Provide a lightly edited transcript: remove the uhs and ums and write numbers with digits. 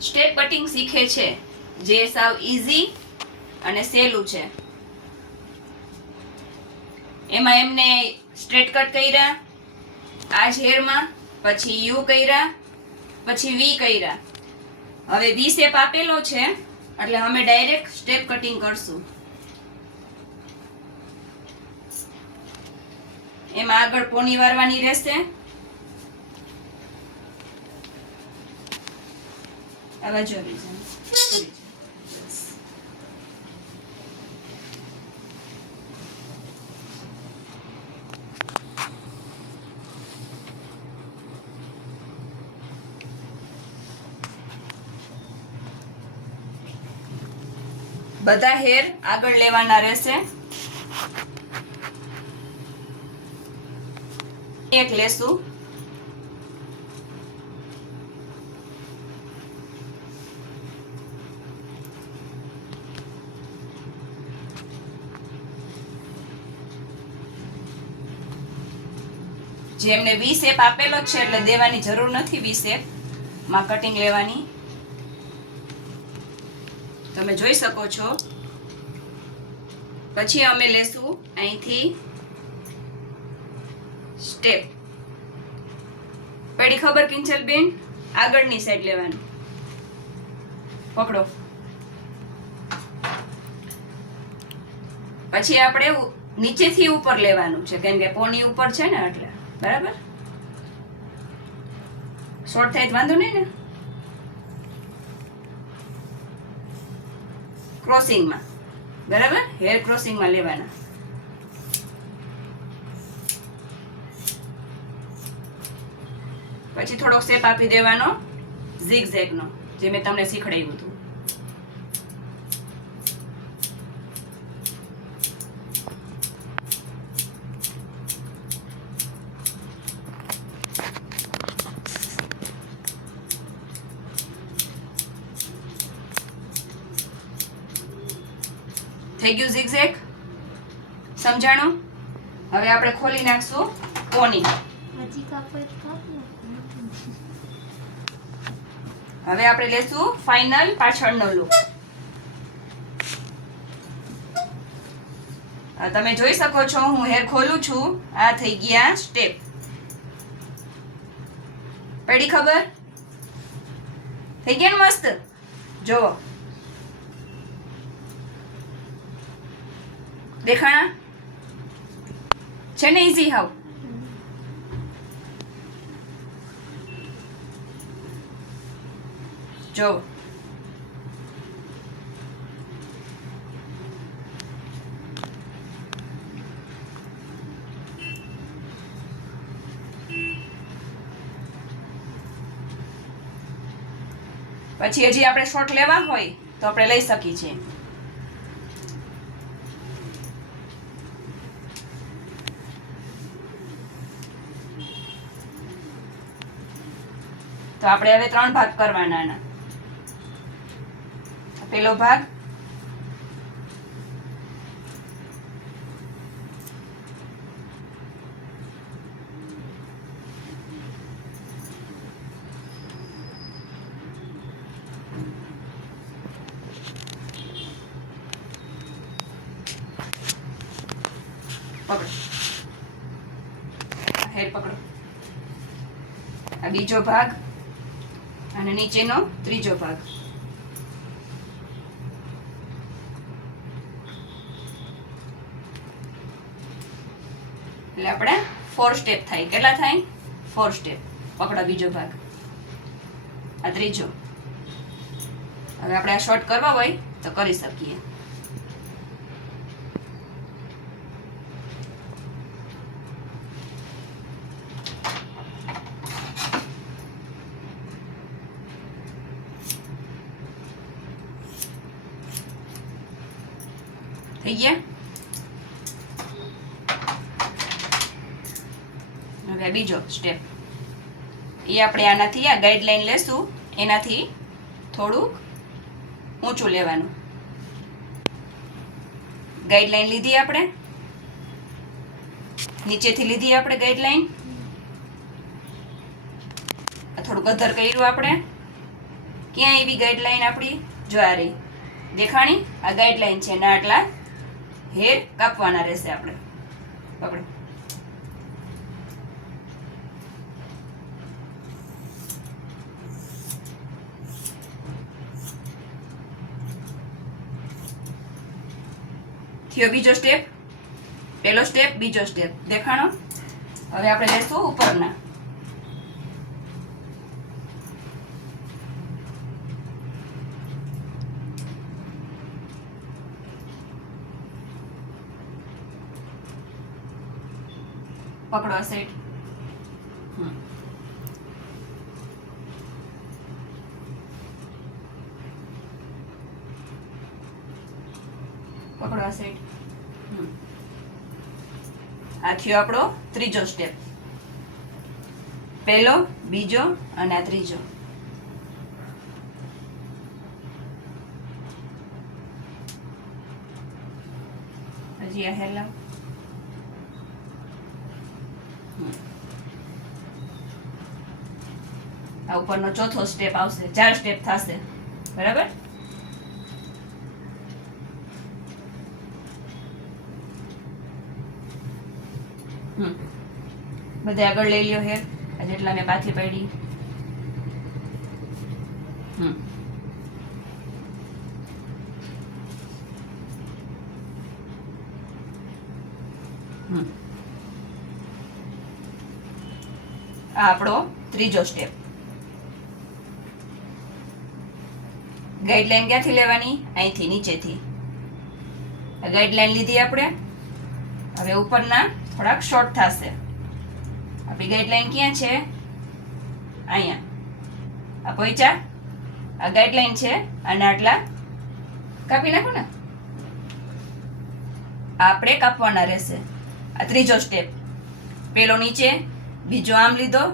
Step cutting શીખે છે, જે સાવ ઈઝી અને સહેલું છે. એમાં એમને સ્ટ્રેટ કટ કર્યા, આ જ હેરમાં, પછી યુ કર્યા, પછી વી કર્યા. હવે વી શેપ આપેલો છે એટલે અમે ડાયરેક્ટ સ્ટેપ કટિંગ કરશું. એમાં આગળ પોની વારવાની રહેશે. આ બાજુ આવી જાય. બધા હેર આગળ લેવાના રહેશે. એક લેશું. જેમને વી શેપ આપેલો છે એટલે દેવાની જરૂર નથી. વી શેપ માં કટિંગ લેવાની. તમે જોઈ શકો છો. પછી અમે લેશું અહીંથી સ્ટેપ. પડી ખબર કિંચલબેન? આગળની સાઈડ લેવાનું. પકડો. પછી આપણે નીચેથી ઉપર લેવાનું છે, કેમ કે પોની ઉપર છે ને એટલે. બરાબર? શોર્ટ થાય તો વાંધો નહીં ને. ક્રોસિંગમાં, બરાબર? હેર ક્રોસિંગમાં લેવાના. પછી થોડોક શેપ આપી દેવાનો ઝિગઝેગનો, જે મેં તમને શીખડાવ્યું હતું. થઈ ગયું ઝિગઝેગ? સમજાણું? હવે આપણે ખોલી નાખશું પોની. હવે આપણે લેશું ફાઇનલ પાછળનો લુક. તમે જોઈ શકો છો હું હેર ખોલું છું. આ થઈ ગયા સ્ટેપ. પડી ખબર? થઈ ગયા ને મસ્ત? જોવો દેખાણા છે ને? ઈઝી હાવ. જો પછી હજી આપણે શોર્ટ લેવા હોય તો આપણે લઈ શકીએ છીએ. તો આપણે હવે 3 ભાગ કરવાના. પેલો ભાગ, પકડો હેર પકડો. આ બીજો ભાગ અને નીચેનો ત્રીજો ભાગ. એટલે આપણે 4 સ્ટેપ થાય. કેટલા થાય? 4 સ્ટેપ. પકડો બીજો ભાગ, આ ત્રીજો. હવે આપણે આ શોર્ટ કરવા હોય તો કરી શકીએ. થઈ ગયા? હવે બીજો સ્ટેપ. એ આપણે આનાથી આ ગાઈડલાઈન લેશું, એનાથી થોડુંક ઊંચું લેવાનું. ગાઈડલાઈન લીધી આપણે, નીચેથી લીધી આપણે ગાઈડલાઈન. થોડુંક અધર કર્યું આપણે. ક્યાં એવી ગાઈડલાઈન આપણી? જો આ રહી દેખાણી, આ ગાઈડલાઈન છે ને આટલા હેર કાપવાના રહેશે આપણે. પકડો. થયો બીજો સ્ટેપ, પહેલો સ્ટેપ, બીજો સ્ટેપ દેખાણો. હવે આપણે લેશું ઉપરના. પકડો આ સાઈડ. પકડો આ સાઈડ. આ થયો આપણો ત્રીજો સ્ટેપ. પહેલો, બીજો અને આ ત્રીજો. હજી આ હેર લાવ. આ ઉપરનો ચોથો સ્ટેપ આવશે. 4 સ્ટેપ થશે. બરાબર? બધે આગળ લઈ લ્યો હેર. આ જેટલા મેં પાછી પાડી. આ આપણો ત્રીજો સ્ટેપ. ગાઈડલાઈન ક્યાંથી લેવાની? અહીંથી, નીચેથી. આ ગાઈડલાઈન લીધી આપણે. હવે ઉપરના થોડાક શોર્ટ થશે. આપણી ગાઈડલાઈન ક્યાં છે? અહીંયા. આ પહોંચ્યા. આ ગાઈડલાઈન છે અને આટલા કાપી નાખો ને. આપણે કાપવાના રહેશે. આ ત્રીજો સ્ટેપ. પેલો નીચે, બીજો આમ લીધો